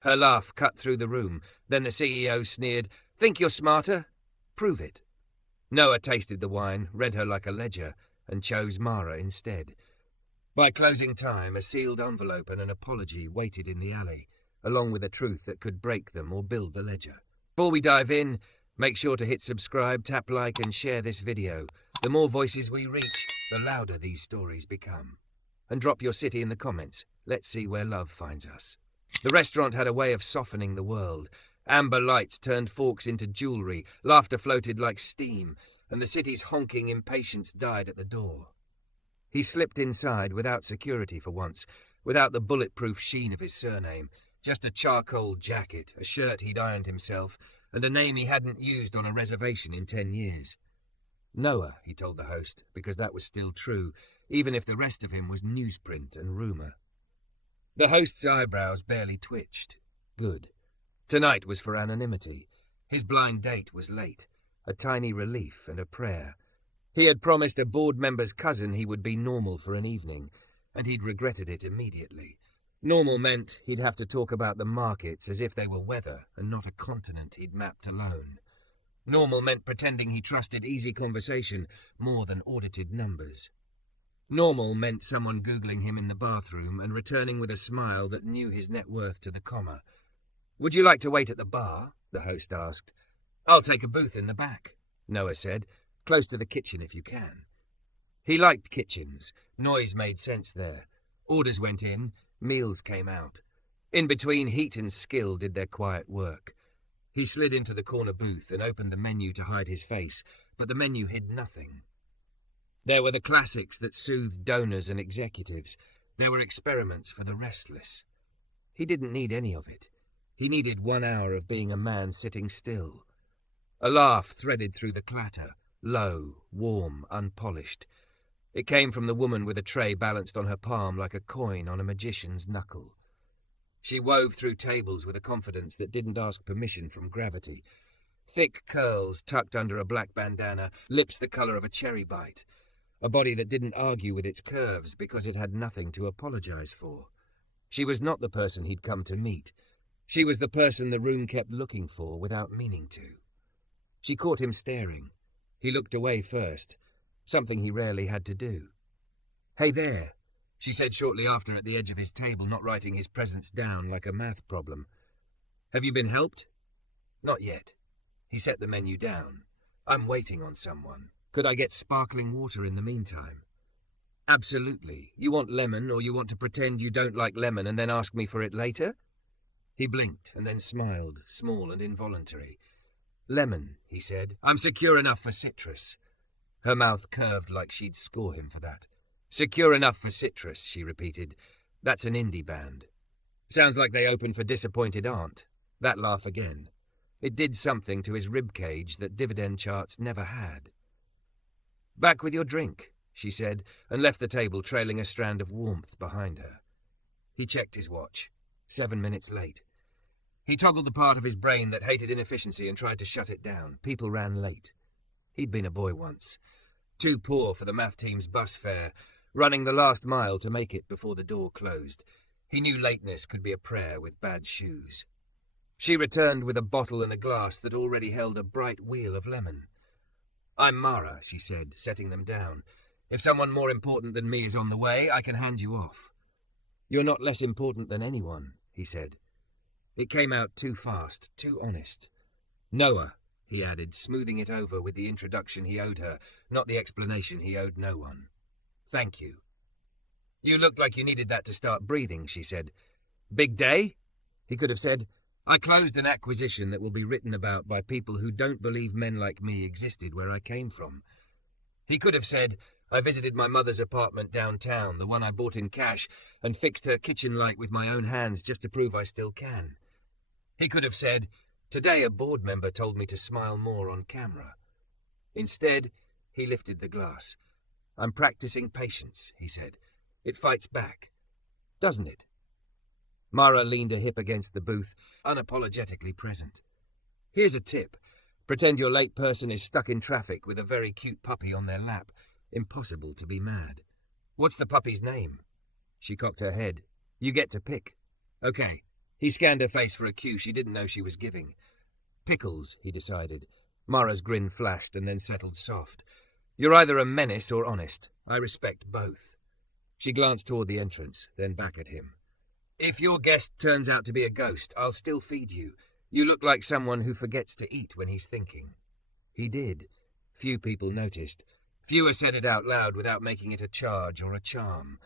Her laugh cut through the room. Then the CEO sneered, "Think you're smarter? Prove it." Noah tasted the wine, read her like a ledger, and chose Mara instead. By closing time, a sealed envelope and an apology waited in the alley, along with a truth that could break them or build the ledger. Before we dive in, make sure to hit subscribe, tap like, and share this video. The more voices we reach, the louder these stories become. And drop your city in the comments. Let's see where love finds us. The restaurant had a way of softening the world. Amber lights turned forks into jewelry, laughter floated like steam, and the city's honking impatience died at the door. He slipped inside without security for once, without the bulletproof sheen of his surname, just a charcoal jacket, a shirt he'd ironed himself, and a name he hadn't used on a reservation in 10 years. Noah, he told the host, because that was still true, even if the rest of him was newsprint and rumour. The host's eyebrows barely twitched. Good. Tonight was for anonymity. His blind date was late, a tiny relief and a prayer. He had promised a board member's cousin he would be normal for an evening, and he'd regretted it immediately. Normal meant he'd have to talk about the markets as if they were weather and not a continent he'd mapped alone. Normal meant pretending he trusted easy conversation more than audited numbers. Normal meant someone Googling him in the bathroom and returning with a smile that knew his net worth to the comma. "Would you like to wait at the bar?" the host asked. "I'll take a booth in the back," Noah said. "Close to the kitchen if you can." He liked kitchens. Noise made sense there. Orders went in, meals came out. In between, heat and skill did their quiet work. He slid into the corner booth and opened the menu to hide his face, but the menu hid nothing. There were the classics that soothed donors and executives. There were experiments for the restless. He didn't need any of it. He needed 1 hour of being a man sitting still. A laugh threaded through the clatter, low, warm, unpolished. It came from the woman with a tray balanced on her palm like a coin on a magician's knuckle. She wove through tables with a confidence that didn't ask permission from gravity. Thick curls tucked under a black bandana, lips the colour of a cherry bite. A body that didn't argue with its curves because it had nothing to apologize for. She was not the person he'd come to meet. She was the person the room kept looking for without meaning to. She caught him staring. He looked away first, something he rarely had to do. "Hey there," she said shortly after at the edge of his table, not writing his presence down like a math problem. "Have you been helped?" "Not yet." He set the menu down. "I'm waiting on someone. Could I get sparkling water in the meantime?" "Absolutely. You want lemon, or you want to pretend you don't like lemon and then ask me for it later?" He blinked and then smiled, small and involuntary. "Lemon," he said. "I'm secure enough for citrus." Her mouth curved like she'd score him for that. "Secure enough for citrus," she repeated. "That's an indie band." "Sounds like they opened for Disappointed Aunt." That laugh again. It did something to his ribcage that dividend charts never had. "Back with your drink," she said, and left the table trailing a strand of warmth behind her. He checked his watch. 7 minutes late. He toggled the part of his brain that hated inefficiency and tried to shut it down. People ran late. He'd been a boy once. Too poor for the math team's bus fare, running the last mile to make it before the door closed. He knew lateness could be a prayer with bad shoes. She returned with a bottle and a glass that already held a bright wheel of lemon. "I'm Mara," she said, setting them down. "If someone more important than me is on the way, I can hand you off." "You're not less important than anyone," he said. It came out too fast, too honest. "Noah," he added, smoothing it over with the introduction he owed her, not the explanation he owed no one. "Thank you." "You looked like you needed that to start breathing," she said. "Big day?" He could have said, "I closed an acquisition that will be written about by people who don't believe men like me existed where I came from." He could have said, "I visited my mother's apartment downtown, the one I bought in cash, and fixed her kitchen light with my own hands just to prove I still can." He could have said, "Today a board member told me to smile more on camera." Instead, he lifted the glass. "I'm practicing patience," he said. "It fights back. Doesn't it?" Mara leaned a hip against the booth, unapologetically present. "Here's a tip. Pretend your late person is stuck in traffic with a very cute puppy on their lap. Impossible to be mad." "What's the puppy's name?" She cocked her head. "You get to pick." "Okay. He scanned her face for a cue she didn't know she was giving. Pickles, he decided. Mara's grin flashed and then settled soft. You're either a menace or honest. I respect both. She glanced toward the entrance, then back at him. If your guest turns out to be a ghost, I'll still feed you. You look like someone who forgets to eat when he's thinking. He did. Few people noticed. Fewer said it out loud without making it a charge or a charm.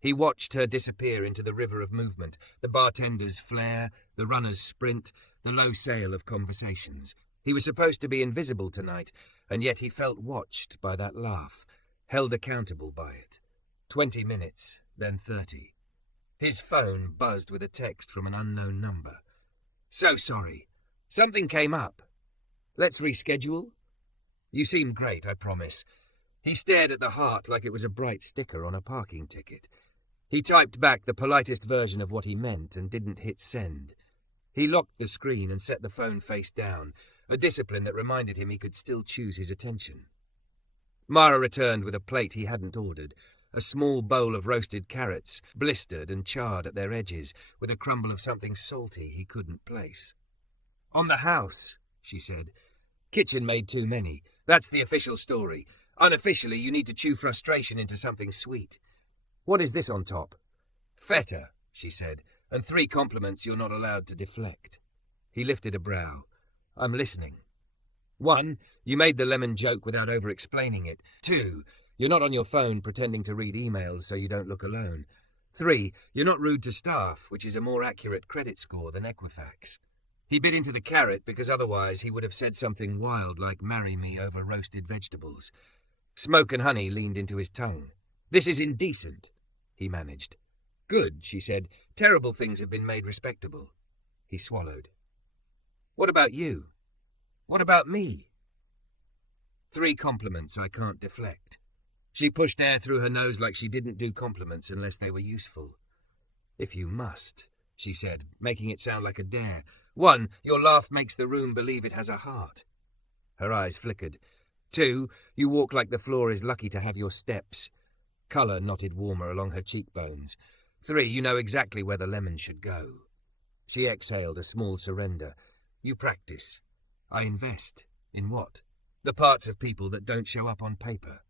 He watched her disappear into the river of movement, the bartender's flare, the runner's sprint, the low sail of conversations. He was supposed to be invisible tonight, and yet he felt watched by that laugh, held accountable by it. 20 minutes, then 30. His phone buzzed with a text from an unknown number. So sorry. Something came up. Let's reschedule? You seem great, I promise. He stared at the heart like it was a bright sticker on a parking ticket. He typed back the politest version of what he meant and didn't hit send. He locked the screen and set the phone face down, a discipline that reminded him he could still choose his attention. Mara returned with a plate he hadn't ordered, a small bowl of roasted carrots, blistered and charred at their edges, with a crumble of something salty he couldn't place. On the house, she said. Kitchen made too many. That's the official story. Unofficially, you need to chew frustration into something sweet. What is this on top? Feta, she said, and 3 compliments you're not allowed to deflect. He lifted a brow. I'm listening. 1, you made the lemon joke without over-explaining it. 2, you're not on your phone pretending to read emails so you don't look alone. 3, you're not rude to staff, which is a more accurate credit score than Equifax. He bit into the carrot because otherwise he would have said something wild like marry me over roasted vegetables. Smoke and honey leaned into his tongue. This is indecent, he managed. Good, she said. Terrible things have been made respectable. He swallowed. What about you? What about me? 3 compliments I can't deflect. She pushed air through her nose like she didn't do compliments unless they were useful. If you must, she said, making it sound like a dare. 1, your laugh makes the room believe it has a heart. Her eyes flickered. 2, you walk like the floor is lucky to have your steps. Colour knotted warmer along her cheekbones. 3, you know exactly where the lemon should go. She exhaled a small surrender. You practice. I invest. In what? The parts of people that don't show up on paper.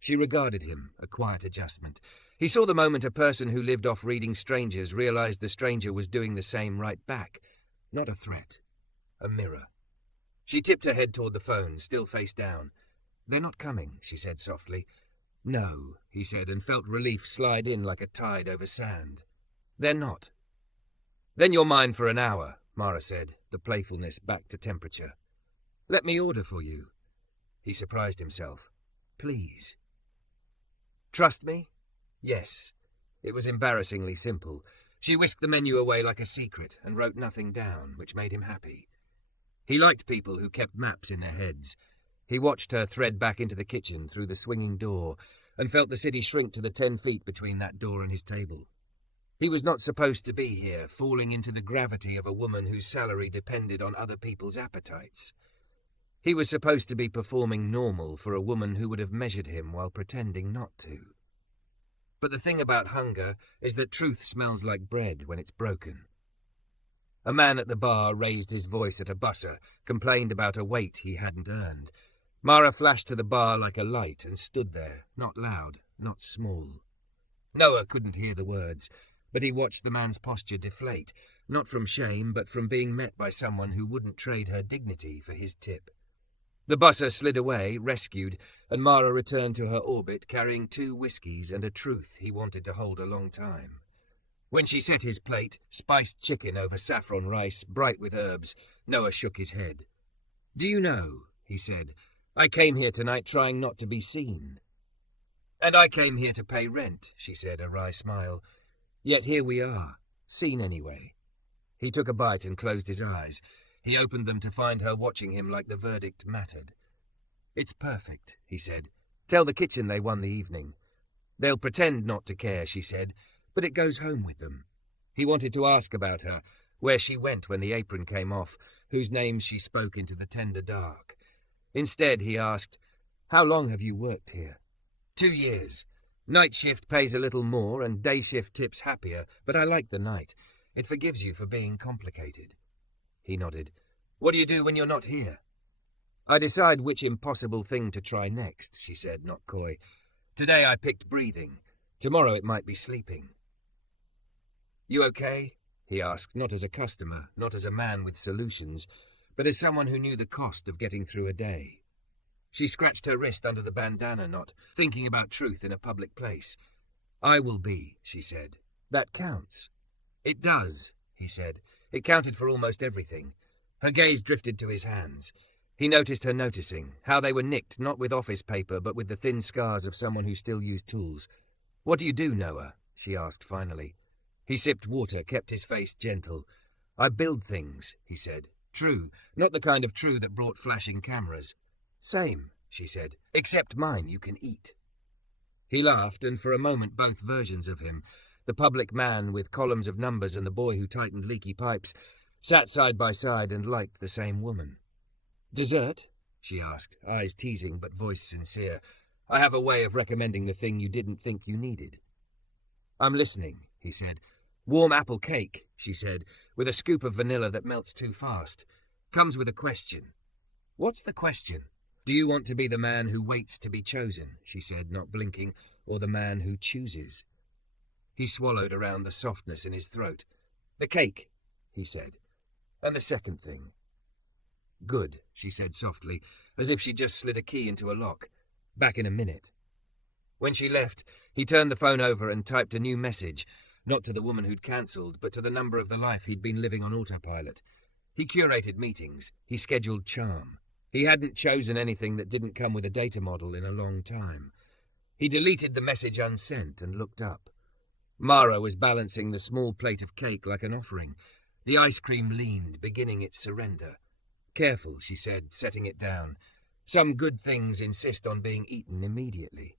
She regarded him, a quiet adjustment. He saw the moment a person who lived off reading strangers realized the stranger was doing the same right back. Not a threat. A mirror. She tipped her head toward the phone, still face down. They're not coming, she said softly. No, he said, and felt relief slide in like a tide over sand. They're not. Then you're mine for an hour, Mara said, the playfulness back to temperature. Let me order for you. He surprised himself. Please. Trust me? Yes. It was embarrassingly simple. She whisked the menu away like a secret and wrote nothing down, which made him happy. He liked people who kept maps in their heads. He watched her thread back into the kitchen through the swinging door and felt the city shrink to the 10 feet between that door and his table. He was not supposed to be here, falling into the gravity of a woman whose salary depended on other people's appetites. He was supposed to be performing normal for a woman who would have measured him while pretending not to. But the thing about hunger is that truth smells like bread when it's broken. A man at the bar raised his voice at a busser, complained about a wait he hadn't earned. Mara flashed to the bar like a light and stood there, not loud, not small. Noah couldn't hear the words, but he watched the man's posture deflate, not from shame, but from being met by someone who wouldn't trade her dignity for his tip. The busser slid away, rescued, and Mara returned to her orbit, carrying 2 whiskies and a truth he wanted to hold a long time. When she set his plate, spiced chicken over saffron rice, bright with herbs, Noah shook his head. Do you know, he said, I came here tonight trying not to be seen. And I came here to pay rent, she said, a wry smile. Yet here we are, seen anyway. He took a bite and closed his eyes. He opened them to find her watching him like the verdict mattered. It's perfect, he said. Tell the kitchen they won the evening. They'll pretend not to care, she said, but it goes home with them. He wanted to ask about her, where she went when the apron came off, whose names she spoke into the tender dark. Instead, he asked, How long have you worked here? 2 years. Night shift pays a little more and day shift tips happier, but I like the night. It forgives you for being complicated." He nodded. "What do you do when you're not here?" "I decide which impossible thing to try next," she said, not coy. "Today I picked breathing. Tomorrow it might be sleeping." "You okay?" he asked, not as a customer, not as a man with solutions, but as someone who knew the cost of getting through a day. She scratched her wrist under the bandana knot, thinking about truth in a public place. "I will be," she said. "That counts." "It does," he said. It counted for almost everything. Her gaze drifted to his hands. He noticed her noticing, how they were nicked not with office paper but with the thin scars of someone who still used tools. "What do you do, Noah?" she asked finally. He sipped water, kept his face gentle. "I build things," he said. "True, not the kind of true that brought flashing cameras." "Same," she said, "except mine you can eat." He laughed, and for a moment both versions of him, the public man with columns of numbers and the boy who tightened leaky pipes, sat side by side and liked the same woman. "Dessert?" she asked, eyes teasing but voice sincere. "I have a way of recommending the thing you didn't think you needed." "I'm listening," he said. "Warm apple cake," she said, "with a scoop of vanilla that melts too fast. Comes with a question." "What's the question?" "Do you want to be the man who waits to be chosen," she said, not blinking, "or the man who chooses?" He swallowed around the softness in his throat. "The cake," he said. "And the second thing." "Good," she said softly, as if she'd just slid a key into a lock. "Back in a minute." When she left, he turned the phone over and typed a new message, not to the woman who'd cancelled, but to the number of the life he'd been living on autopilot. He curated meetings. He scheduled charm. He hadn't chosen anything that didn't come with a data model in a long time. He deleted the message unsent and looked up. Mara was balancing the small plate of cake like an offering. The ice cream leaned, beginning its surrender. "Careful," she said, setting it down. "Some good things insist on being eaten immediately."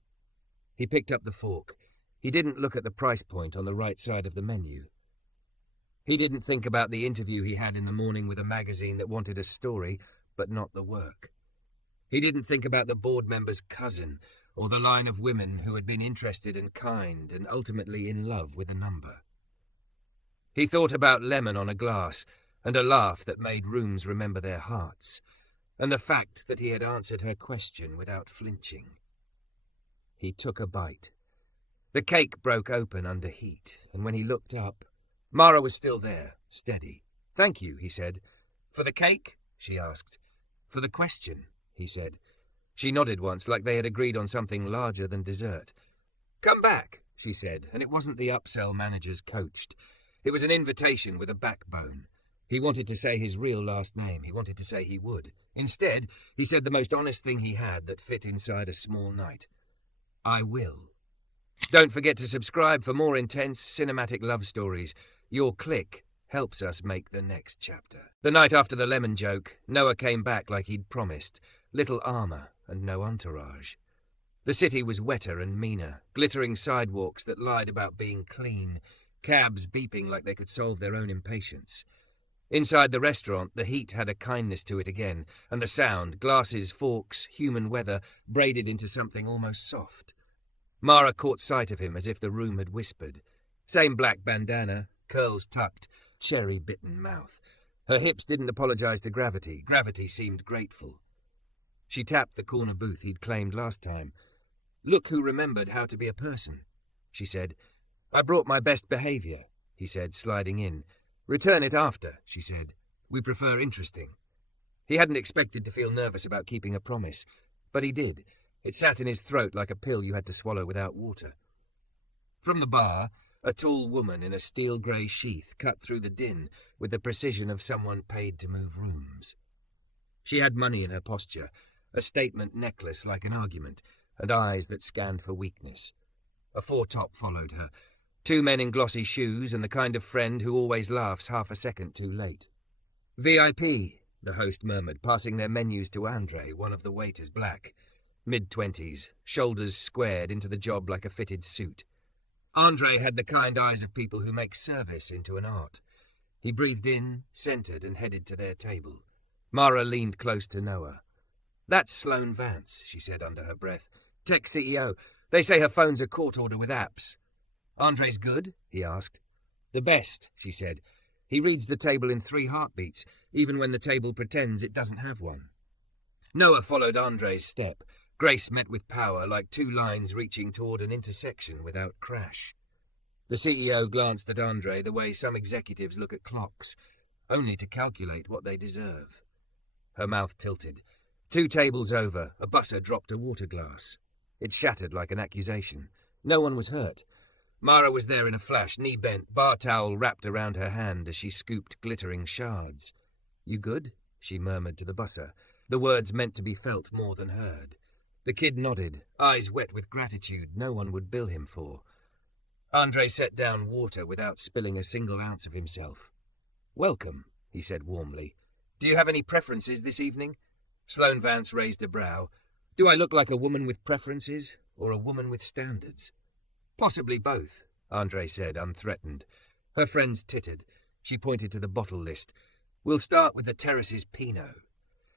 He picked up the fork. He didn't look at the price point on the right side of the menu. He didn't think about the interview he had in the morning with a magazine that wanted a story, but not the work. He didn't think about the board member's cousin, or the line of women who had been interested and kind and ultimately in love with a number. He thought about lemon on a glass, and a laugh that made rooms remember their hearts, and the fact that he had answered her question without flinching. He took a bite. The cake broke open under heat, and when he looked up, Mara was still there, steady. "Thank you," he said. "For the cake?" she asked. "For the question," he said. She nodded once, like they had agreed on something larger than dessert. "Come back," she said, and it wasn't the upsell managers coached. It was an invitation with a backbone. He wanted to say his real last name. He wanted to say he would. Instead, he said the most honest thing he had that fit inside a small night. "I will." Don't forget to subscribe for more intense cinematic love stories. Your click helps us make the next chapter. The night after the lemon joke, Noah came back like he'd promised. Little armor and no entourage. The city was wetter and meaner, glittering sidewalks that lied about being clean, cabs beeping like they could solve their own impatience. Inside the restaurant, the heat had a kindness to it again, and the sound, glasses, forks, human weather, braided into something almost soft. Mara caught sight of him as if the room had whispered. Same black bandana, curls tucked, cherry-bitten mouth. Her hips didn't apologize to gravity. Gravity seemed grateful. She tapped the corner booth he'd claimed last time. "Look who remembered how to be a person," she said. "I brought my best behavior," he said, sliding in. "Return it after," she said. "We prefer interesting." He hadn't expected to feel nervous about keeping a promise, but he did. It sat in his throat like a pill you had to swallow without water. From the bar, a tall woman in a steel-grey sheath cut through the din with the precision of someone paid to move rooms. She had money in her posture, a statement necklace like an argument, and eyes that scanned for weakness. A four-top followed her. 2 men in glossy shoes and the kind of friend who always laughs half a second too late. "VIP," the host murmured, passing their menus to Andre, one of the waiters, black. Mid-20s, shoulders squared into the job like a fitted suit. Andre had the kind eyes of people who make service into an art. He breathed in, centered, and headed to their table. Mara leaned close to Noah. "That's Sloane Vance," she said under her breath. "Tech CEO. They say her phone's a court order with apps." "Andre's good?" he asked. The best, she said. He reads the table in 3 heartbeats, even when the table pretends it doesn't have one. Noah followed Andre's step. Grace met with power like 2 lines reaching toward an intersection without crash. The CEO glanced at Andre the way some executives look at clocks, only to calculate what they deserve. Her mouth tilted. 2 tables over, a busser dropped a water glass. It shattered like an accusation. No one was hurt. Mara was there in a flash, knee bent, bar towel wrapped around her hand as she scooped glittering shards. "You good?" she murmured to the busser, the words meant to be felt more than heard. The kid nodded, eyes wet with gratitude no one would bill him for. Andre set down water without spilling a single ounce of himself. "Welcome," he said warmly. "Do you have any preferences this evening?" Sloane Vance raised a brow. "Do I look like a woman with preferences, or a woman with standards?" "Possibly both," Andre said, unthreatened. Her friends tittered. She pointed to the bottle list. "We'll start with the Terrace's Pinot,"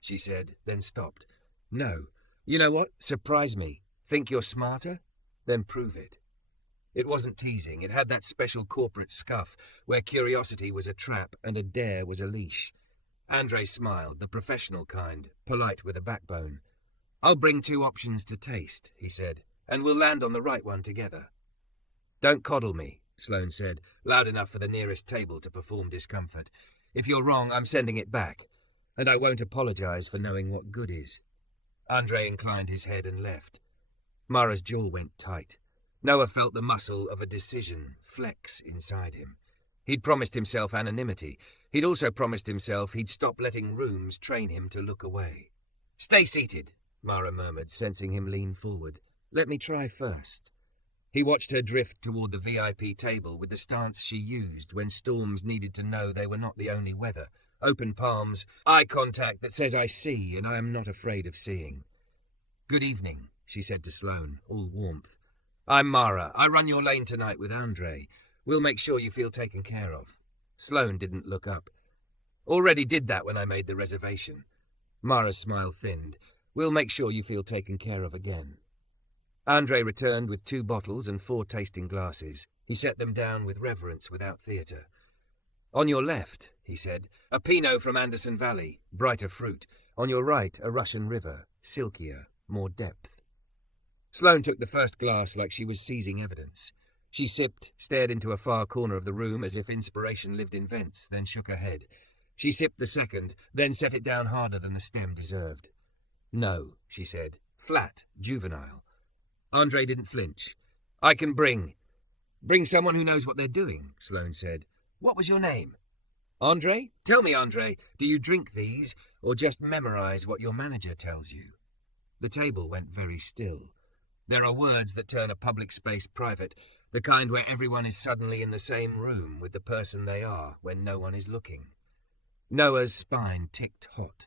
she said, then stopped. "No. You know what? Surprise me. Think you're smarter? Then prove it." It wasn't teasing. It had that special corporate scuff, where curiosity was a trap and a dare was a leash. Andre smiled, the professional kind, polite with a backbone. "I'll bring 2 options to taste," he said, "and we'll land on the right one together." "Don't coddle me," Sloane said, loud enough for the nearest table to perform discomfort. "If you're wrong, I'm sending it back, and I won't apologize for knowing what good is." Andre inclined his head and left. Mara's jaw went tight. Noah felt the muscle of a decision flex inside him. He'd promised himself anonymity. He'd also promised himself he'd stop letting rooms train him to look away. "Stay seated," Mara murmured, sensing him lean forward. "Let me try first." He watched her drift toward the VIP table with the stance she used when storms needed to know they were not the only weather. Open palms, eye contact that says "I see and I am not afraid of seeing." "Good evening," she said to Sloane, all warmth. "I'm Mara. I run your lane tonight with Andre. We'll make sure you feel taken care of." Sloane didn't look up. "Already did that when I made the reservation." Mara's smile thinned. "We'll make sure you feel taken care of again." Andre returned with 2 bottles and 4 tasting glasses. He set them down with reverence without theatre. "On your left," he said, "a Pinot from Anderson Valley, brighter fruit. On your right, a Russian river, silkier, more depth." Sloane took the first glass like she was seizing evidence. She sipped, stared into a far corner of the room as if inspiration lived in vents, then shook her head. She sipped the second, then set it down harder than the stem deserved. "No," she said, flat, juvenile. Andre didn't flinch. "I can bring someone who knows what they're doing," Sloane said. "What was your name?" "Andre? Tell me, Andre, do you drink these, or just memorize what your manager tells you?" The table went very still. There are words that turn a public space private, the kind where everyone is suddenly in the same room with the person they are when no one is looking. Noah's spine ticked hot.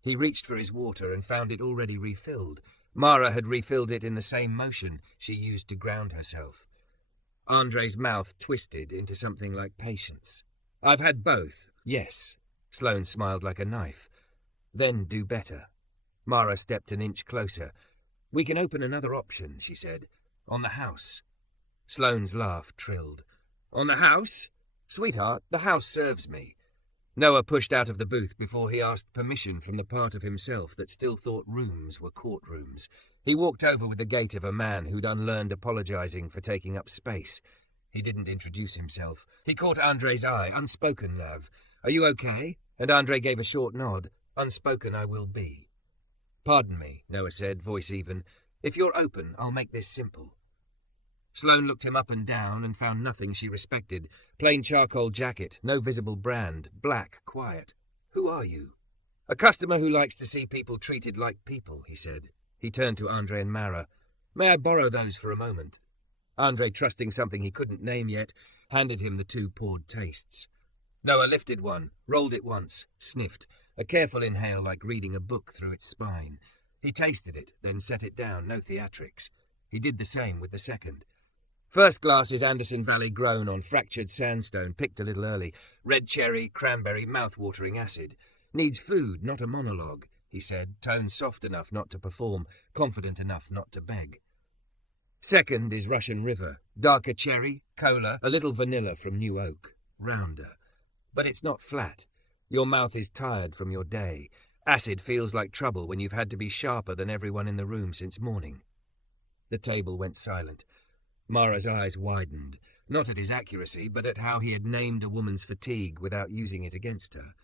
He reached for his water and found it already refilled. Mara had refilled it in the same motion she used to ground herself. Andre's mouth twisted into something like patience. "I've had both, yes." Sloane smiled like a knife. "Then do better." Mara stepped an inch closer. "We can open another option," she said. "On the house." Sloane's laugh trilled. "On the house? Sweetheart, the house serves me." Noah pushed out of the booth before he asked permission from the part of himself that still thought rooms were courtrooms. He walked over with the gait of a man who'd unlearned apologizing for taking up space. He didn't introduce himself. He caught Andre's eye. "Unspoken, love. Are you okay?" And Andre gave a short nod. "Unspoken I will be." "Pardon me," Noah said, voice even. "If you're open, I'll make this simple." Sloane looked him up and down and found nothing she respected. Plain charcoal jacket, no visible brand, black, quiet. "Who are you?" "A customer who likes to see people treated like people," he said. He turned to Andre and Mara. "May I borrow those for a moment?" Andre, trusting something he couldn't name yet, handed him the 2 poured tastes. Noah lifted one, rolled it once, sniffed, a careful inhale like reading a book through its spine. He tasted it, then set it down, no theatrics. He did the same with the second. "First glass is Anderson Valley grown on fractured sandstone, picked a little early. Red cherry, cranberry, mouth-watering acid. Needs food, not a monologue," he said, tone soft enough not to perform, confident enough not to beg. Second is Russian River. Darker cherry, cola, a little vanilla from New Oak. Rounder. But it's not flat. Your mouth is tired from your day. Acid feels like trouble when you've had to be sharper than everyone in the room since morning. The table went silent. Mara's eyes widened, not at his accuracy, but at how he had named a woman's fatigue without using it against her.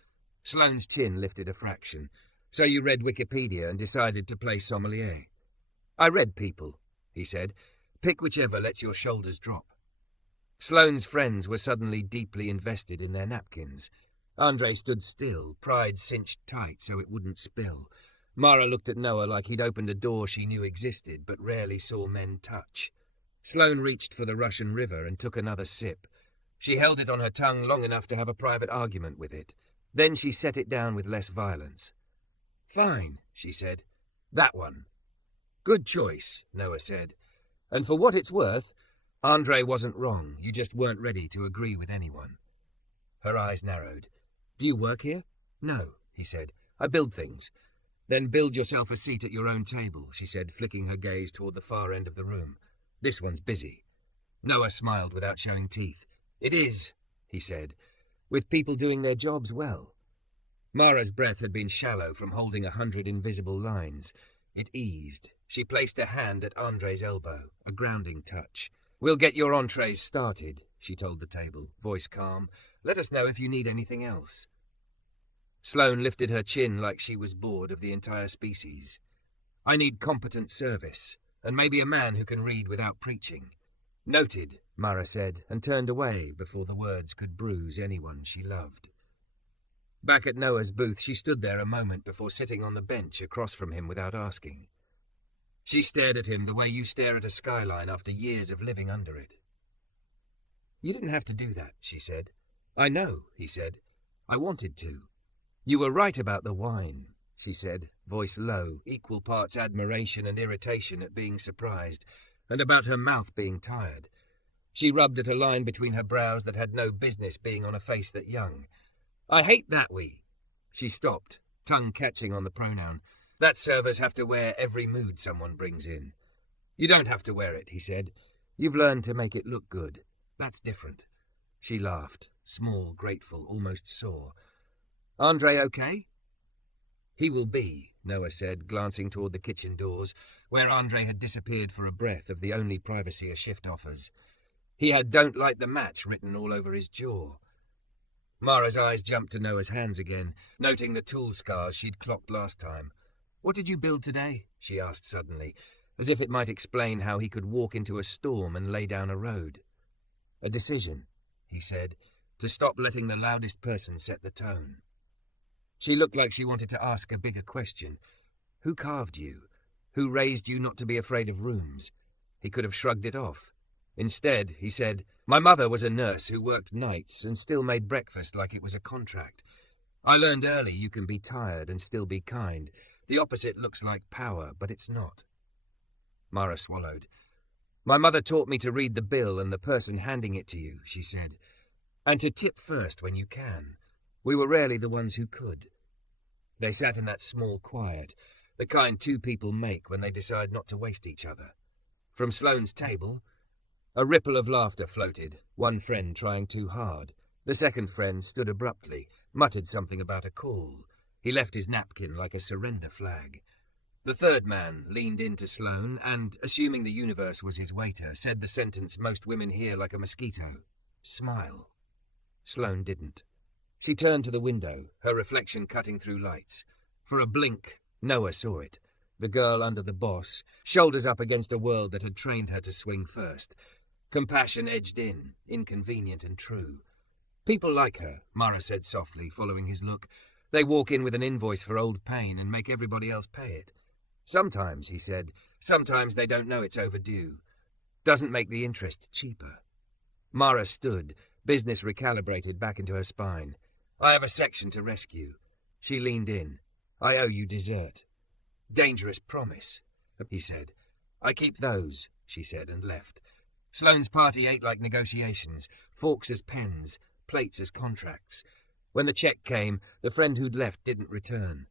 Sloane's chin lifted a fraction. So you read Wikipedia and decided to play sommelier. I read people, he said. Pick whichever lets your shoulders drop. Sloane's friends were suddenly deeply invested in their napkins. Andre stood still, pride cinched tight so it wouldn't spill. Mara looked at Noah like he'd opened a door she knew existed but rarely saw men touch. Sloane reached for the Russian River and took another sip. She held it on her tongue long enough to have a private argument with it. Then she set it down with less violence. Fine, she said. That one. Good choice, Noah said. And for what it's worth, Andre wasn't wrong. You just weren't ready to agree with anyone. Her eyes narrowed. Do you work here? No, he said. I build things. Then build yourself a seat at your own table, she said, flicking her gaze toward the far end of the room. This one's busy. Noah smiled without showing teeth. It is, he said, with people doing their jobs well. Mara's breath had been shallow from holding 100 invisible lines. It eased. She placed a hand at Andre's elbow, a grounding touch. We'll get your entrees started, she told the table, voice calm. Let us know if you need anything else. Sloane lifted her chin like she was bored of the entire species. I need competent service, and maybe a man who can read without preaching. Noted, Mara said, and turned away before the words could bruise anyone she loved. Back at Noah's booth, she stood there a moment before sitting on the bench across from him without asking. She stared at him the way you stare at a skyline after years of living under it. You didn't have to do that, she said. I know, he said. I wanted to. You were right about the wine, she said, voice low, equal parts admiration and irritation at being surprised, and about her mouth being tired. She rubbed at a line between her brows that had no business being on a face that young. I hate that we. She stopped, tongue catching on the pronoun. That servers have to wear every mood someone brings in. You don't have to wear it, he said. You've learned to make it look good. That's different. She laughed, small, grateful, almost sore. Andre okay? He will be, Noah said, glancing toward the kitchen doors, where Andre had disappeared for a breath of the only privacy a shift offers. He had "Don't light the match" written all over his jaw. Mara's eyes jumped to Noah's hands again, noting the tool scars she'd clocked last time. What did you build today? She asked suddenly, as if it might explain how he could walk into a storm and lay down a road. A decision, he said, to stop letting the loudest person set the tone. She looked like she wanted to ask a bigger question. Who carved you? Who raised you not to be afraid of rooms? He could have shrugged it off. Instead, he said, my mother was a nurse who worked nights and still made breakfast like it was a contract. I learned early you can be tired and still be kind. The opposite looks like power, but it's not. Mara swallowed. My mother taught me to read the bill and the person handing it to you, she said, and to tip first when you can. We were rarely the ones who could. They sat in that small quiet, the kind two people make when they decide not to waste each other. From Sloane's table, a ripple of laughter floated, one friend trying too hard. The second friend stood abruptly, muttered something about a call. He left his napkin like a surrender flag. The third man leaned into Sloane and, assuming the universe was his waiter, said the sentence most women hear like a mosquito. Smile. Sloane didn't. She turned to the window, her reflection cutting through lights. For a blink, Noah saw it. The girl under the boss, shoulders up against a world that had trained her to swing first. Compassion edged in, inconvenient and true. People like her, Mara said softly, following his look. They walk in with an invoice for old pain and make everybody else pay it. Sometimes, he said, sometimes they don't know it's overdue. Doesn't make the interest cheaper. Mara stood, business recalibrated back into her spine. I have a section to rescue. She leaned in. I owe you dessert. Dangerous promise, he said. I keep those, she said, and left. Sloane's party ate like negotiations, forks as pens, plates as contracts. When the check came, the friend who'd left didn't return.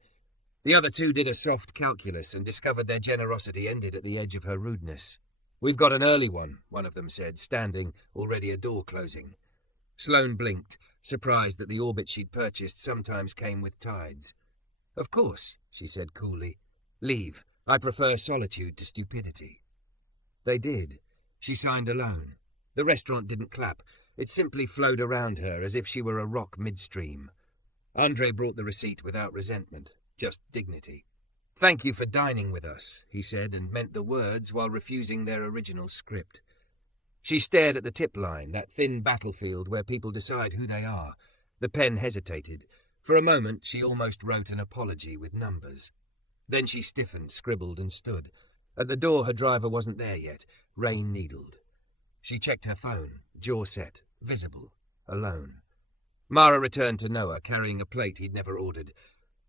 The other two did a soft calculus and discovered their generosity ended at the edge of her rudeness. We've got an early one of them said, standing, already a door closing. Sloane blinked, surprised that the orbit she'd purchased sometimes came with tides. Of course, she said coolly. Leave. I prefer solitude to stupidity. They did. She signed alone. The restaurant didn't clap. It simply flowed around her as if she were a rock midstream. Andre brought the receipt without resentment, just dignity. Thank you for dining with us, he said, and meant the words while refusing their original script. She stared at the tip line, that thin battlefield where people decide who they are. The pen hesitated. For a moment, she almost wrote an apology with numbers. Then she stiffened, scribbled, and stood. At the door, her driver wasn't there yet, rain-needled. She checked her phone, jaw set, visible, alone. Mara returned to Noah, carrying a plate he'd never ordered.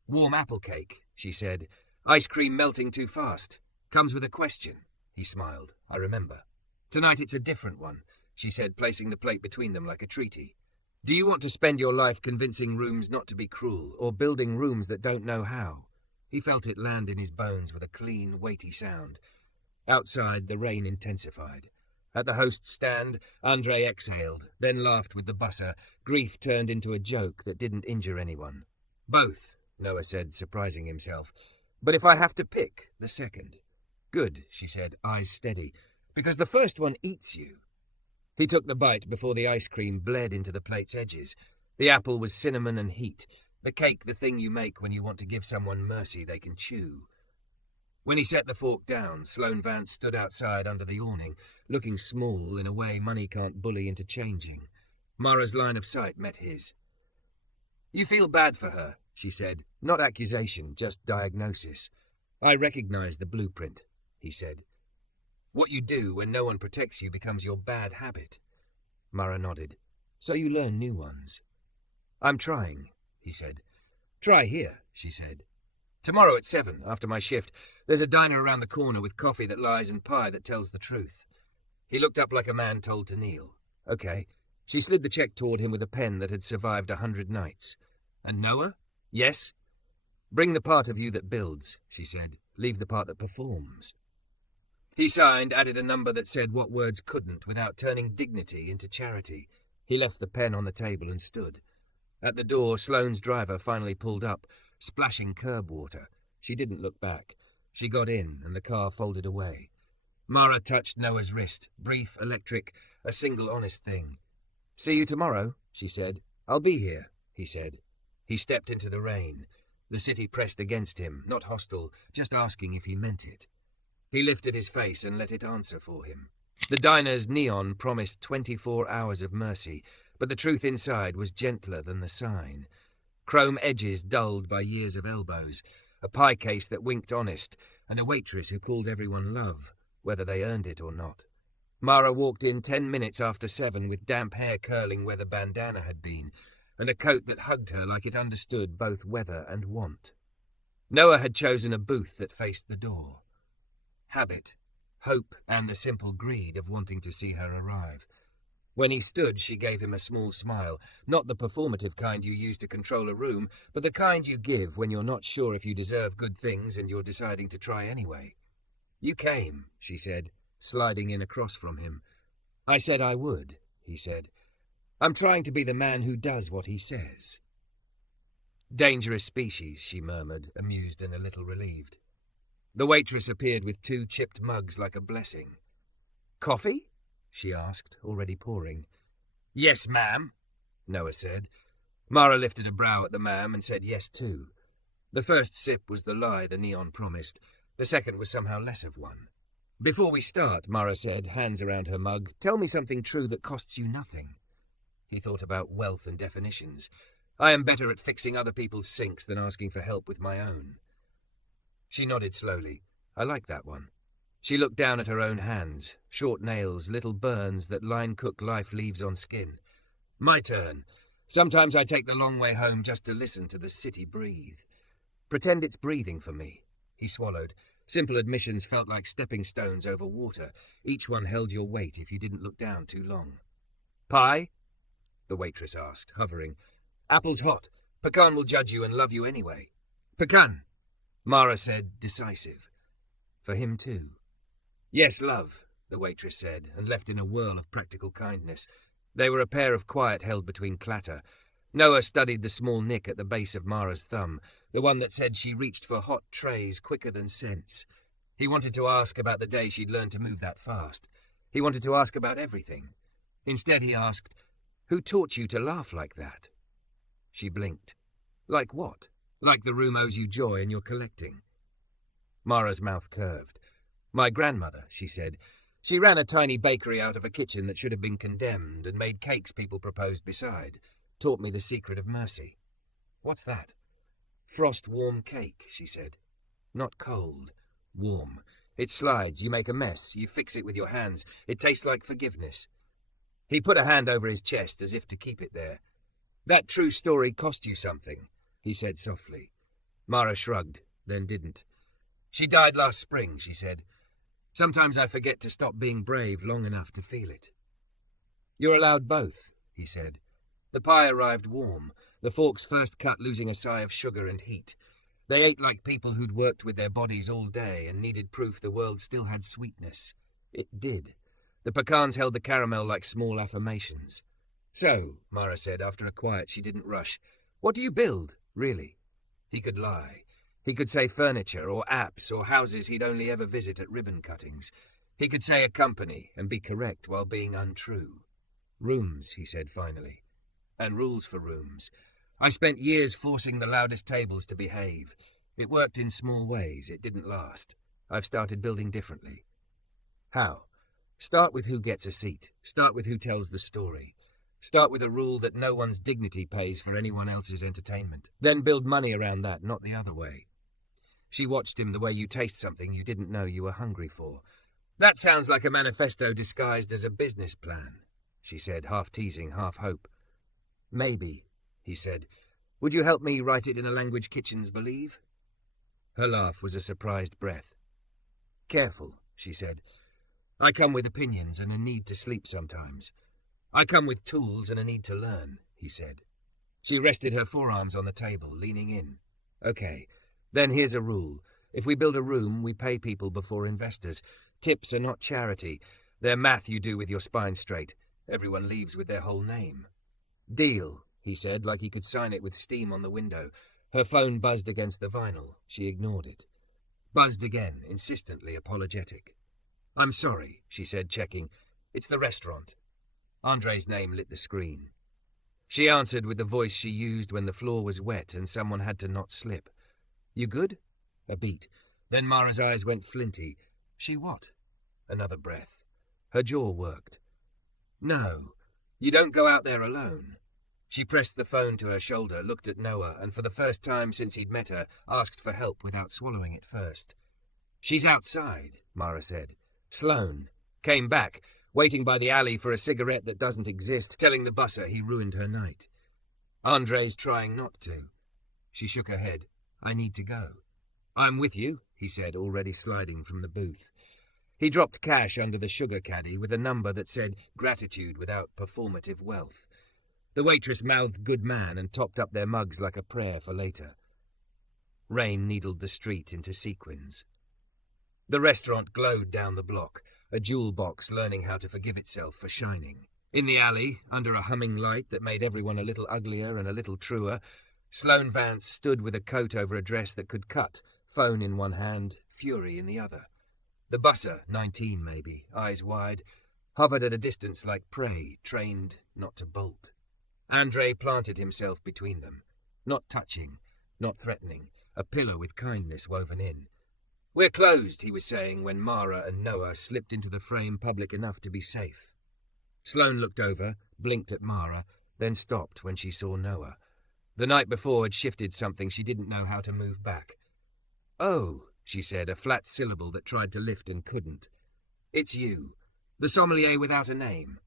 Warm apple cake, she said. Ice cream melting too fast. Comes with a question. He smiled. I remember. Tonight it's a different one, she said, placing the plate between them like a treaty. Do you want to spend your life convincing rooms not to be cruel, or building rooms that don't know how? He felt it land in his bones with a clean, weighty sound. Outside, the rain intensified. At the host's stand, Andre exhaled, then laughed with the busser. Grief turned into a joke that didn't injure anyone. Both, Noah said, surprising himself. But if I have to pick, the second. Good, she said, eyes steady, because the first one eats you. He took the bite before the ice cream bled into the plate's edges. The apple was cinnamon and heat, the cake the thing you make when you want to give someone mercy they can chew. When he set the fork down, Sloane Vance stood outside under the awning, looking small in a way money can't bully into changing. Mara's line of sight met his. You feel bad for her, she said. Not accusation, just diagnosis. I recognize the blueprint, he said. What you do when no one protects you becomes your bad habit. Mara nodded. So you learn new ones. I'm trying, he said. Try here, she said. Tomorrow at 7, after my shift, there's a diner around the corner with coffee that lies and pie that tells the truth. He looked up like a man told to kneel. Okay. She slid the check toward him with a pen that had survived 100 nights. And Noah? Yes? Bring the part of you that builds, she said. Leave the part that performs. He signed, added a number that said what words couldn't without turning dignity into charity. He left the pen on the table and stood. At the door, Sloane's driver finally pulled up, splashing curb water. She didn't look back. She got in, and the car folded away. Mara touched Noah's wrist, brief, electric, a single honest thing. See you tomorrow, she said. I'll be here, he said. He stepped into the rain. The city pressed against him, not hostile, just asking if he meant it. He lifted his face and let it answer for him. The diner's neon promised 24 hours of mercy, but the truth inside was gentler than the sign. Chrome edges dulled by years of elbows, a pie case that winked honest, and a waitress who called everyone love, whether they earned it or not. Mara walked in 10 minutes after 7 with damp hair curling where the bandana had been, and a coat that hugged her like it understood both weather and want. Noah had chosen a booth that faced the door. Habit, hope, and the simple greed of wanting to see her arrive. When he stood, she gave him a small smile, not the performative kind you use to control a room, but the kind you give when you're not sure if you deserve good things and you're deciding to try anyway. You came, she said, sliding in across from him. I said I would, he said. I'm trying to be the man who does what he says. Dangerous species, she murmured, amused and a little relieved. The waitress appeared with 2 chipped mugs like a blessing. Coffee? She asked, already pouring. Yes, ma'am, Noah said. Mara lifted a brow at the ma'am and said yes too. The first sip was the lie the neon promised. The second was somehow less of one. Before we start, Mara said, hands around her mug, tell me something true that costs you nothing. He thought about wealth and definitions. I am better at fixing other people's sinks than asking for help with my own. She nodded slowly. I like that one. She looked down at her own hands, short nails, little burns that line-cook life leaves on skin. My turn. Sometimes I take the long way home just to listen to the city breathe. Pretend it's breathing for me. He swallowed. Simple admissions felt like stepping stones over water. Each one held your weight if you didn't look down too long. Pie? The waitress asked, hovering. Apple's hot. Pecan will judge you and love you anyway. Pecan, Mara said, decisive. For him too. Yes, love, the waitress said, and left in a whirl of practical kindness. They were a pair of quiet held between clatter. Noah studied the small nick at the base of Mara's thumb, the one that said she reached for hot trays quicker than sense. He wanted to ask about the day she'd learned to move that fast. He wanted to ask about everything. Instead he asked, "Who taught you to laugh like that?" She blinked. "Like what? Like the room owes you joy and you're collecting?" Mara's mouth curved. "My grandmother," she said. "She ran a tiny bakery out of a kitchen that should have been condemned and made cakes people proposed beside. Taught me the secret of mercy." "What's that?" "Frost-warm cake," she said. "Not cold. Warm. It slides, you make a mess, you fix it with your hands. It tastes like forgiveness." He put a hand over his chest as if to keep it there. "That true story cost you something," he said softly. Mara shrugged, then didn't. "She died last spring," she said. "Sometimes I forget to stop being brave long enough to feel it." "You're allowed both," he said. The pie arrived warm, the fork's first cut losing a sigh of sugar and heat. They ate like people who'd worked with their bodies all day and needed proof the world still had sweetness. It did. The pecans held the caramel like small affirmations. "So," Mara said after a quiet she didn't rush, "what do you build, really?" He could lie. He could say furniture or apps or houses he'd only ever visit at ribbon cuttings. He could say a company and be correct while being untrue. "Rooms," he said finally. "And rules for rooms. I spent years forcing the loudest tables to behave. It worked in small ways. It didn't last. I've started building differently." "How?" "Start with who gets a seat. Start with who tells the story. Start with a rule that no one's dignity pays for anyone else's entertainment. Then build money around that, not the other way." She watched him the way you taste something you didn't know you were hungry for. "That sounds like a manifesto disguised as a business plan," she said, half teasing, half hope. "Maybe," he said. "Would you help me write it in a language kitchens believe?" Her laugh was a surprised breath. "Careful," she said. "I come with opinions and a need to sleep sometimes. I come with tools and a need to learn," he said. She rested her forearms on the table, leaning in. "Okay, then here's a rule. If we build a room, we pay people before investors. Tips are not charity. They're math you do with your spine straight. Everyone leaves with their whole name." "Deal," he said, like he could sign it with steam on the window. Her phone buzzed against the vinyl. She ignored it. Buzzed again, insistently apologetic. "I'm sorry," she said, checking. "It's the restaurant." Andre's name lit the screen. She answered with the voice she used when the floor was wet and someone had to not slip. "You good?" A beat. Then Mara's eyes went flinty. "She what?" Another breath. Her jaw worked. "No, you don't go out there alone." She pressed the phone to her shoulder, looked at Noah, and for the first time since he'd met her, asked for help without swallowing it first. "She's outside," Mara said. "Sloane. Came back, waiting by the alley for a cigarette that doesn't exist, telling the busser he ruined her night. Andre's trying not to." She shook her head. "I need to go." "I'm with you," he said, already sliding from the booth. He dropped cash under the sugar caddy with a number that said gratitude without performative wealth. The waitress mouthed good man and topped up their mugs like a prayer for later. Rain needled the street into sequins. The restaurant glowed down the block, a jewel box learning how to forgive itself for shining. In the alley, under a humming light that made everyone a little uglier and a little truer, Sloane Vance stood with a coat over a dress that could cut, phone in one hand, fury in the other. The busser, 19 maybe, eyes wide, hovered at a distance like prey, trained not to bolt. Andre planted himself between them, not touching, not threatening, a pillar with kindness woven in. "We're closed," he was saying when Mara and Noah slipped into the frame public enough to be safe. Sloane looked over, blinked at Mara, then stopped when she saw Noah. The night before had shifted something she didn't know how to move back. "Oh," she said, a flat syllable that tried to lift and couldn't. "It's you. The sommelier without a name."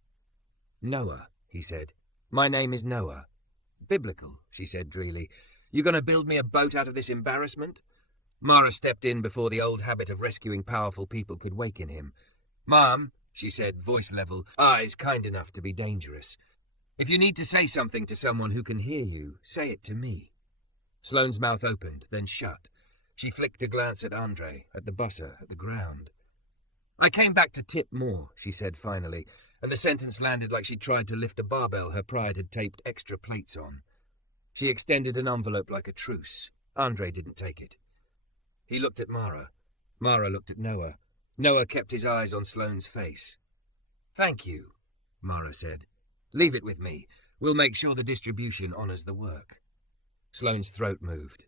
"Noah," he said. "My name is Noah." "Biblical," she said drearily. "You gonna build me a boat out of this embarrassment?" Mara stepped in before the old habit of rescuing powerful people could wake in him. "Mom," she said, voice level, eyes kind enough to be dangerous. "If you need to say something to someone who can hear you, say it to me." Sloane's mouth opened, then shut. She flicked a glance at Andre, at the busser, at the ground. I came back to tip more, she said finally, and the sentence landed like she tried to lift a barbell her pride had taped extra plates on. She extended an envelope like a truce. Andre didn't take it. He looked at Mara. Mara looked at Noah. Noah kept his eyes on Sloane's face. "Thank you," Mara said. "Leave it with me. We'll make sure the distribution honours the work." Sloane's throat moved.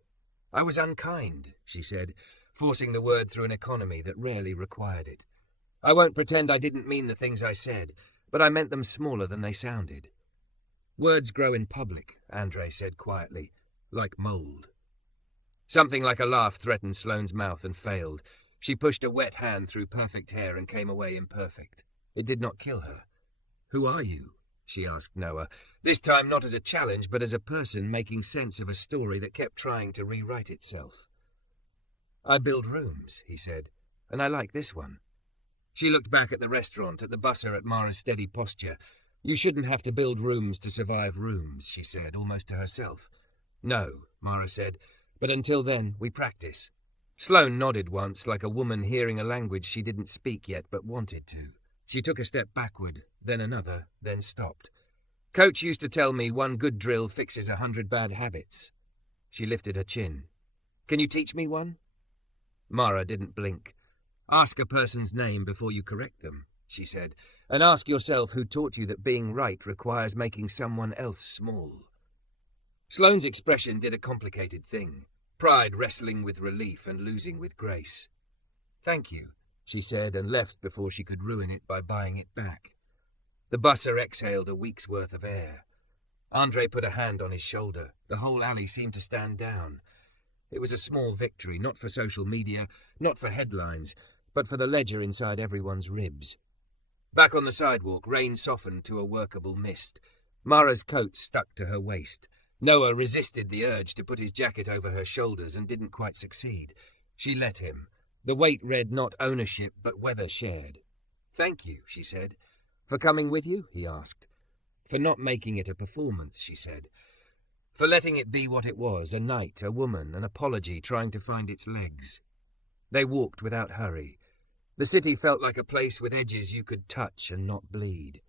"I was unkind," she said, forcing the word through an economy that rarely required it. "I won't pretend I didn't mean the things I said, but I meant them smaller than they sounded." "Words grow in public," Andre said quietly, "like mould." Something like a laugh threatened Sloane's mouth and failed. She pushed a wet hand through perfect hair and came away imperfect. It did not kill her. "Who are you?" she asked Noah, this time not as a challenge, but as a person making sense of a story that kept trying to rewrite itself. "I build rooms," he said, "and I like this one." She looked back at the restaurant, at the busser, at Mara's steady posture. "You shouldn't have to build rooms to survive rooms," she said, almost to herself. "No," Mara said, "but until then, we practice." Sloane nodded once, like a woman hearing a language she didn't speak yet but wanted to. She took a step backward, then another, then stopped. "Coach used to tell me one good drill fixes 100 bad habits." She lifted her chin. "Can you teach me one?" Mara didn't blink. "Ask a person's name before you correct them," she said, "and ask yourself who taught you that being right requires making someone else small." Sloane's expression did a complicated thing, pride wrestling with relief and losing with grace. "Thank you," she said, and left before she could ruin it by buying it back. The busser exhaled a week's worth of air. Andre put a hand on his shoulder. The whole alley seemed to stand down. It was a small victory, not for social media, not for headlines, but for the ledger inside everyone's ribs. Back on the sidewalk, rain softened to a workable mist. Mara's coat stuck to her waist. Noah resisted the urge to put his jacket over her shoulders and didn't quite succeed. She let him. The weight read not ownership, but weather shared. "Thank you," she said. "For coming with you?" he asked. "For not making it a performance," she said. "For letting it be what it was, a night, a woman, an apology trying to find its legs." They walked without hurry. The city felt like a place with edges you could touch and not bleed.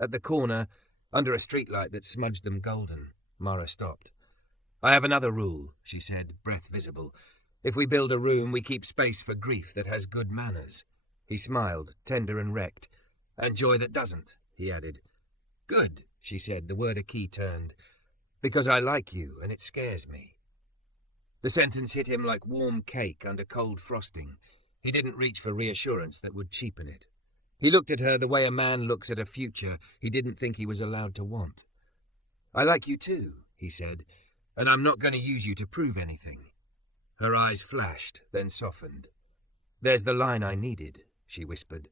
At the corner, under a streetlight that smudged them golden, Mara stopped. "I have another rule," she said, breath visible. "If we build a room, we keep space for grief that has good manners." He smiled, tender and wrecked. "And joy that doesn't," he added. "Good," she said, the word a key turned. "Because I like you, and it scares me." The sentence hit him like warm cake under cold frosting. He didn't reach for reassurance that would cheapen it. He looked at her the way a man looks at a future he didn't think he was allowed to want. "I like you too," he said, "and I'm not going to use you to prove anything." Her eyes flashed, then softened. "There's the line I needed," she whispered.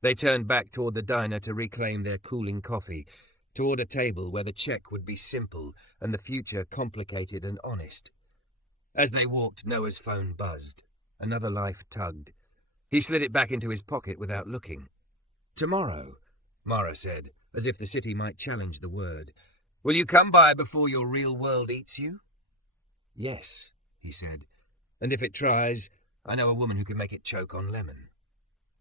They turned back toward the diner to reclaim their cooling coffee, toward a table where the check would be simple and the future complicated and honest. As they walked, Noah's phone buzzed. Another life tugged. He slid it back into his pocket without looking. "Tomorrow," Mara said, as if the city might challenge the word. "Will you come by before your real world eats you?" "Yes," he said, "and if it tries, I know a woman who can make it choke on lemon."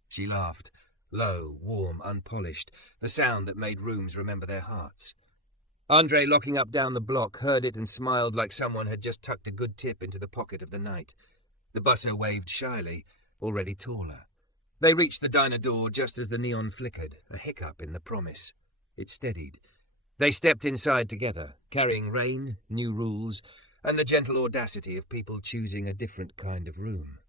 She laughed, low, warm, unpolished, the sound that made rooms remember their hearts. Andre, locking up down the block, heard it and smiled like someone had just tucked a good tip into the pocket of the night. The busser waved shyly, already taller. They reached the diner door just as the neon flickered, a hiccup in the promise. It steadied. They stepped inside together, carrying rain, new rules, and the gentle audacity of people choosing a different kind of room.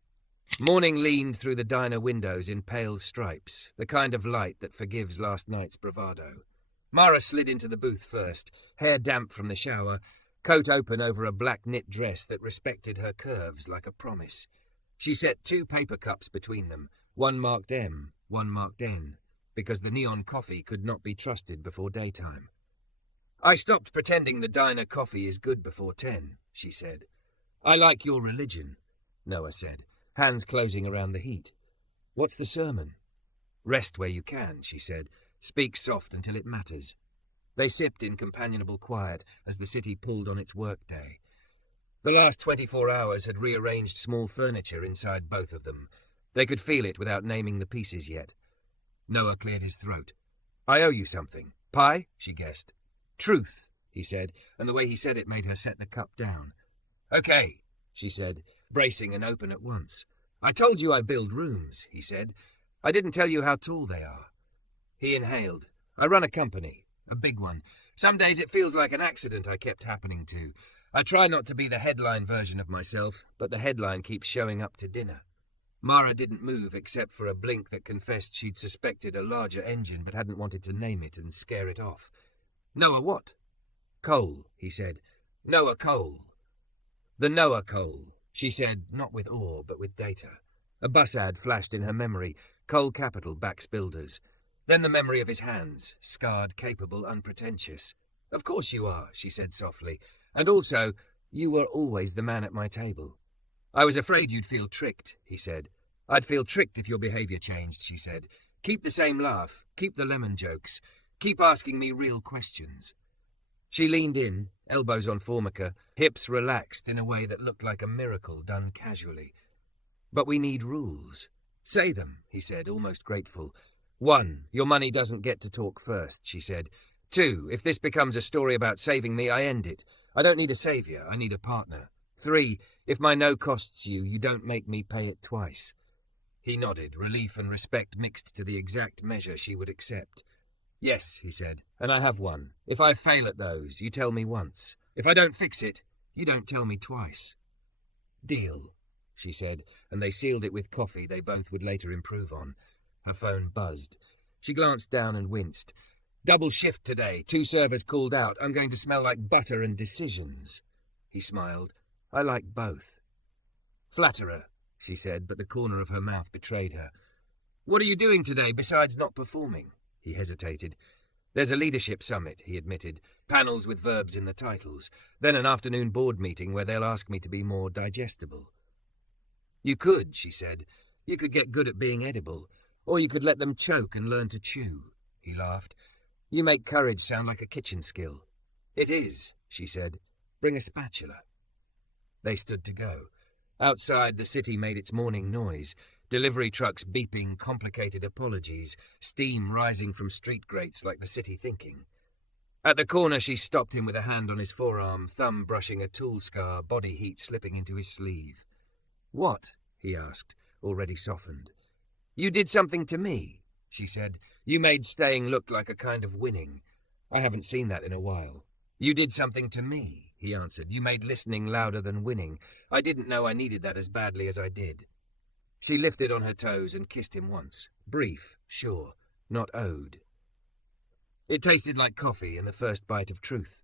Morning leaned through the diner windows in pale stripes, the kind of light that forgives last night's bravado. Mara slid into the booth first, hair damp from the shower, coat open over a black knit dress that respected her curves like a promise. She set 2 paper cups between them, one marked M, one marked N, because the neon coffee could not be trusted before daytime. "I stopped pretending the diner coffee is good before 10, she said. "I like your religion," Noah said, hands closing around the heat. "What's the sermon?" "Rest where you can," she said. "Speak soft until it matters." They sipped in companionable quiet as the city pulled on its workday. The last 24 hours had rearranged small furniture inside both of them. They could feel it without naming the pieces yet. Noah cleared his throat. I owe you something. Pie? She guessed. Truth, he said, and the way he said it made her set the cup down. Okay, she said, bracing and open at once. I told you I build rooms, he said. I didn't tell you how tall they are. He inhaled. I run a company, a big one. Some days it feels like an accident I kept happening to. I try not to be the headline version of myself, but the headline keeps showing up to dinner. Mara didn't move except for a blink that confessed she'd suspected a larger engine but hadn't wanted to name it and scare it off. Noah what? Cole, he said. Noah Cole. The Noah Cole, she said, not with awe but with data. A bus ad flashed in her memory. Cole Capital backs builders. Then the memory of his hands, scarred, capable, unpretentious. Of course you are, she said softly. And also, you were always the man at my table. I was afraid you'd feel tricked, he said. I'd feel tricked if your behaviour changed, she said. Keep the same laugh, keep the lemon jokes, keep asking me real questions. She leaned in, elbows on formica, hips relaxed in a way that looked like a miracle done casually. But we need rules. Say them, he said, almost grateful. 1, your money doesn't get to talk first, she said. 2, if this becomes a story about saving me, I end it. I don't need a saviour, I need a partner. 3, if my no costs you, you don't make me pay it twice. He nodded, relief and respect mixed to the exact measure she would accept. Yes, he said, and I have one. If I fail at those, you tell me once. If I don't fix it, you don't tell me twice. Deal, she said, and they sealed it with coffee they both would later improve on. Her phone buzzed. She glanced down and winced. Double shift today, 2 servers called out. I'm going to smell like butter and decisions. He smiled. I like both. Flatterer, she said, but the corner of her mouth betrayed her. What are you doing today besides not performing? He hesitated. There's a leadership summit, he admitted. Panels with verbs in the titles. Then an afternoon board meeting where they'll ask me to be more digestible. You could, she said. You could get good at being edible. Or you could let them choke and learn to chew. He laughed. You make courage sound like a kitchen skill. It is, she said. Bring a spatula. They stood to go. Outside, the city made its morning noise. Delivery trucks beeping complicated apologies, steam rising from street grates like the city thinking. At the corner, she stopped him with a hand on his forearm, thumb brushing a tool scar, body heat slipping into his sleeve. What? He asked, already softened. You did something to me, she said. You made staying look like a kind of winning. I haven't seen that in a while. You did something to me, he answered. You made listening louder than winning. I didn't know I needed that as badly as I did. She lifted on her toes and kissed him once. Brief, sure, not owed. It tasted like coffee and the first bite of truth.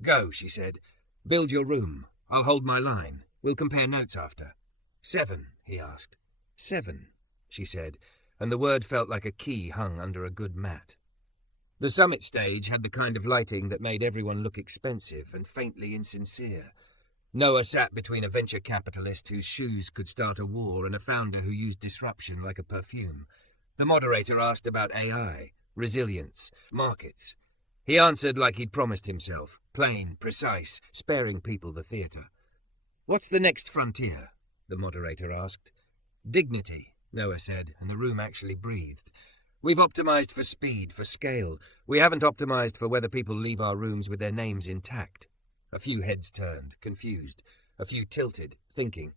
Go, she said. Build your room. I'll hold my line. We'll compare notes after. 7, he asked. 7, she said, and the word felt like a key hung under a good mat. The summit stage had the kind of lighting that made everyone look expensive and faintly insincere. Noah sat between a venture capitalist whose shoes could start a war and a founder who used disruption like a perfume. The moderator asked about AI, resilience, markets. He answered like he'd promised himself, plain, precise, sparing people the theatre. What's the next frontier? The moderator asked. Dignity, Noah said, and the room actually breathed. We've optimized for speed, for scale. We haven't optimized for whether people leave our rooms with their names intact. A few heads turned, confused. A few tilted, thinking.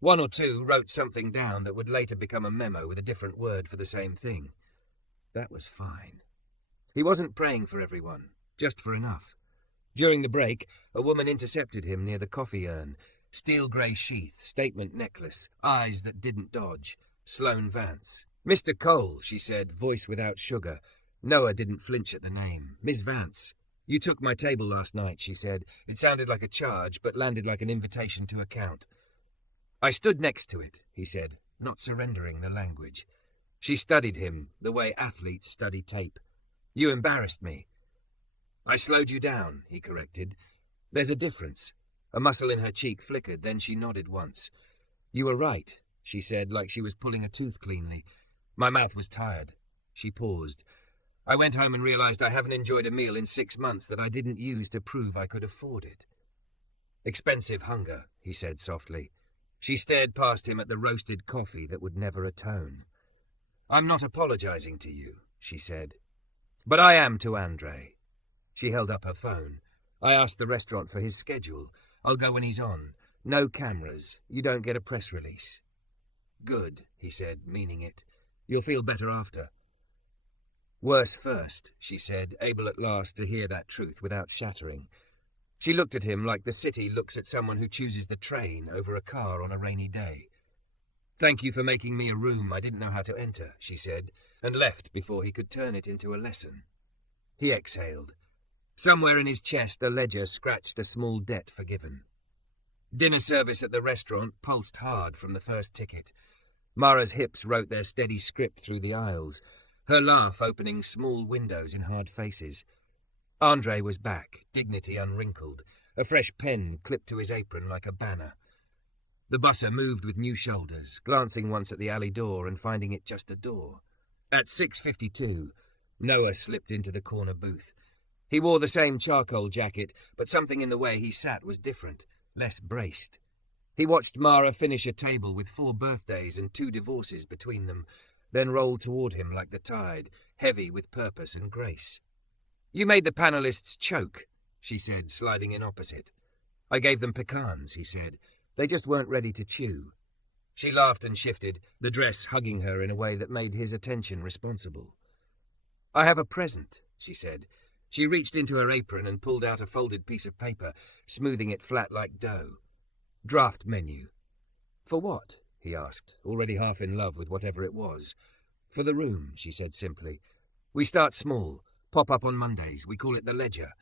1 or 2 wrote something down that would later become a memo with a different word for the same thing. That was fine. He wasn't praying for everyone, just for enough. During the break, a woman intercepted him near the coffee urn. Steel grey sheath, statement necklace, eyes that didn't dodge. Sloane Vance. Mr. Cole, she said, voice without sugar. Noah didn't flinch at the name. Miss Vance. You took my table last night, she said. It sounded like a charge, but landed like an invitation to account. I stood next to it, he said, not surrendering the language. She studied him, the way athletes study tape. You embarrassed me. I slowed you down, he corrected. There's a difference. A muscle in her cheek flickered, then she nodded once. You were right, she said, like she was pulling a tooth cleanly. My mouth was tired. She paused. I went home and realized I haven't enjoyed a meal in 6 months that I didn't use to prove I could afford it. Expensive hunger, he said softly. She stared past him at the roasted coffee that would never atone. "I'm not apologizing to you," she said. "But I am to Andre." She held up her phone. "I asked the restaurant for his schedule. I'll go when he's on. No cameras. You don't get a press release." "Good," he said, meaning it. "You'll feel better after." "Worse first," she said, able at last to hear that truth without shattering. She looked at him like the city looks at someone who chooses the train over a car on a rainy day. "Thank you for making me a room I didn't know how to enter," she said, and left before he could turn it into a lesson. He exhaled. Somewhere in his chest a ledger scratched a small debt forgiven. Dinner service at the restaurant pulsed hard from the first ticket. Mara's hips wrote their steady script through the aisles, her laugh opening small windows in hard faces. Andre was back, dignity unwrinkled, a fresh pen clipped to his apron like a banner. The busser moved with new shoulders, glancing once at the alley door and finding it just a door. At 6:52, Noah slipped into the corner booth. He wore the same charcoal jacket, but something in the way he sat was different, less braced. He watched Mara finish a table with 4 birthdays and 2 divorces between them, then rolled toward him like the tide, heavy with purpose and grace. "You made the panelists choke," she said, sliding in opposite. "I gave them pecans," he said. "They just weren't ready to chew." She laughed and shifted, the dress hugging her in a way that made his attention responsible. "I have a present," she said. She reached into her apron and pulled out a folded piece of paper, smoothing it flat like dough. "Draft menu." "For what?" he asked, already half in love with whatever it was. "For the room," she said simply. "We start small. Pop up on Mondays. We call it the Ledger.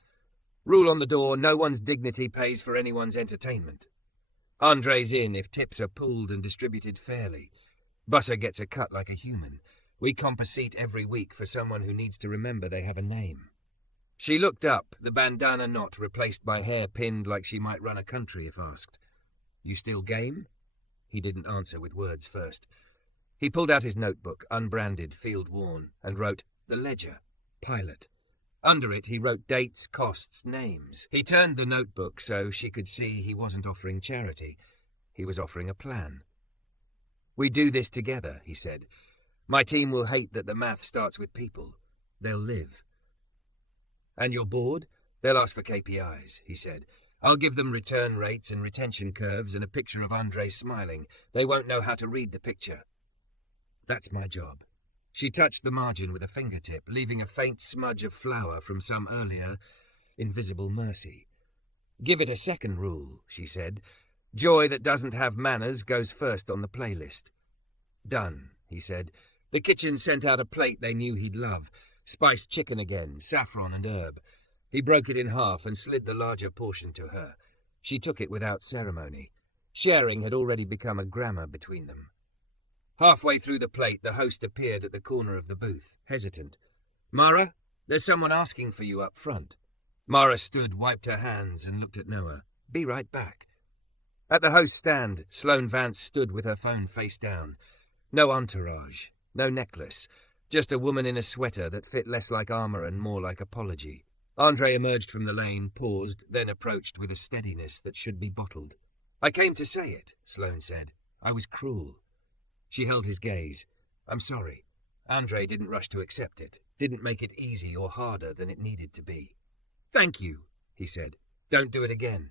Rule on the door, no one's dignity pays for anyone's entertainment. Andre's in if tips are pooled and distributed fairly. Busser gets a cut like a human. We comp a seat every week for someone who needs to remember they have a name." She looked up, the bandana knot replaced by hair pinned like she might run a country if asked. "You still game?" He didn't answer with words first. He pulled out his notebook, unbranded, field-worn, and wrote, "The Ledger. Pilot." Under it, he wrote dates, costs, names. He turned the notebook so she could see he wasn't offering charity. He was offering a plan. "We do this together," he said. "My team will hate that the math starts with people. They'll live." "And you're bored? They'll ask for KPIs," he said. "I'll give them return rates and retention curves and a picture of Andre smiling. They won't know how to read the picture." "That's my job." She touched the margin with a fingertip, leaving a faint smudge of flour from some earlier, invisible mercy. "Give it a second rule," she said. "Joy that doesn't have manners goes first on the playlist." "Done," he said. The kitchen sent out a plate they knew he'd love. Spiced chicken again, saffron and herb. He broke it in half and slid the larger portion to her. She took it without ceremony. Sharing had already become a grammar between them. Halfway through the plate, the host appeared at the corner of the booth, hesitant. "Mara, there's someone asking for you up front." Mara stood, wiped her hands, and looked at Noah. "Be right back." At the host's stand, Sloane Vance stood with her phone face down. No entourage, no necklace, just a woman in a sweater that fit less like armor and more like apology. Andre emerged from the lane, paused, then approached with a steadiness that should be bottled. "I came to say it," Sloane said. "I was cruel." She held his gaze. "I'm sorry." Andre didn't rush to accept it, didn't make it easy or harder than it needed to be. "Thank you," he said. "Don't do it again."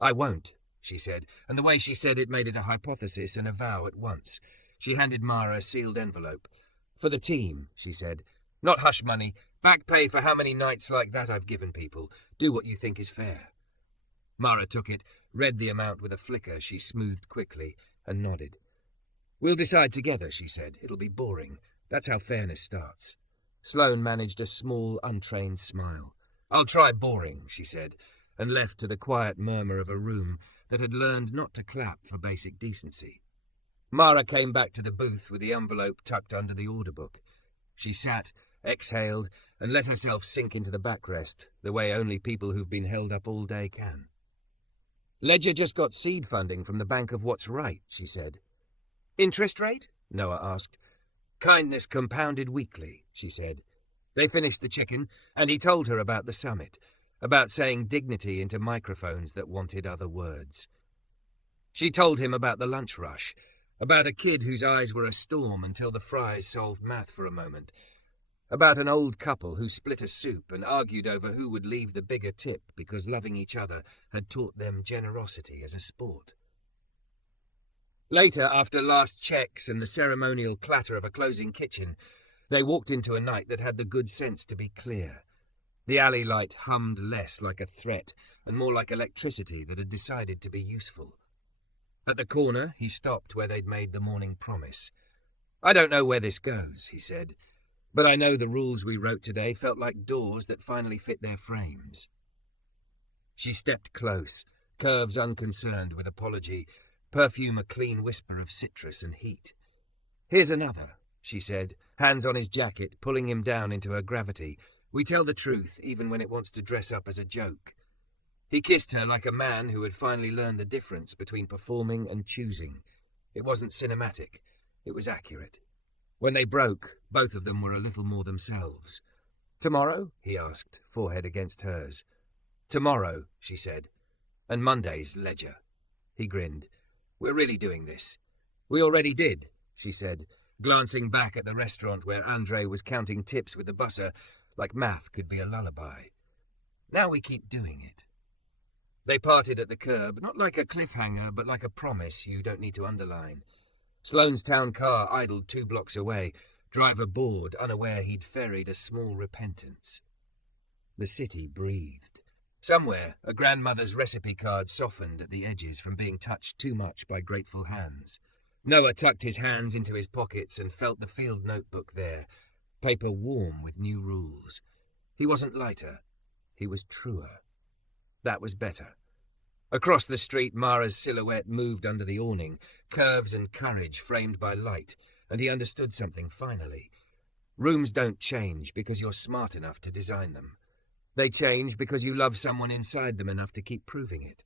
"I won't," she said, and the way she said it made it a hypothesis and a vow at once. She handed Mara a sealed envelope. "For the team," she said. "Not hush money. Back pay for how many nights like that I've given people. Do what you think is fair." Mara took it, read the amount with a flicker she smoothed quickly, and nodded. "We'll decide together," she said. "It'll be boring. That's how fairness starts." Sloane managed a small, untrained smile. "I'll try boring," she said, and left to the quiet murmur of a room that had learned not to clap for basic decency. Mara came back to the booth with the envelope tucked under the order book. She sat, exhaled, and let herself sink into the backrest, the way only people who've been held up all day can. "Ledger just got seed funding from the Bank of What's Right," she said. "Interest rate?" Noah asked. "Kindness compounded weekly," she said. They finished the chicken, and he told her about the summit, about saying dignity into microphones that wanted other words. She told him about the lunch rush, about a kid whose eyes were a storm until the fries solved math for a moment, about an old couple who split a soup and argued over who would leave the bigger tip because loving each other had taught them generosity as a sport. Later, after last checks and the ceremonial clatter of a closing kitchen, they walked into a night that had the good sense to be clear. The alley light hummed less like a threat and more like electricity that had decided to be useful. At the corner, he stopped where they'd made the morning promise. "I don't know where this goes," he said, "but I know the rules we wrote today felt like doors that finally fit their frames." She stepped close, curves unconcerned with apology, perfume a clean whisper of citrus and heat. "Here's another," she said, hands on his jacket, pulling him down into her gravity. "We tell the truth, even when it wants to dress up as a joke." He kissed her like a man who had finally learned the difference between performing and choosing. It wasn't cinematic. It was accurate. When they broke, both of them were a little more themselves. "Tomorrow?" he asked, forehead against hers. "Tomorrow," she said. "And Monday's ledger." He grinned. "We're really doing this." "We already did," she said, glancing back at the restaurant where Andre was counting tips with the busser, like math could be a lullaby. "Now we keep doing it." They parted at the curb, not like a cliffhanger, but like a promise you don't need to underline. Sloane's town car idled 2 blocks away, driver bored, unaware he'd ferried a small repentance. The city breathed. Somewhere, a grandmother's recipe card softened at the edges from being touched too much by grateful hands. Noah tucked his hands into his pockets and felt the field notebook there, paper warm with new rules. He wasn't lighter. He was truer. That was better. Across the street, Mara's silhouette moved under the awning, curves and courage framed by light, and he understood something finally. Rooms don't change because you're smart enough to design them. They change because you love someone inside them enough to keep proving it.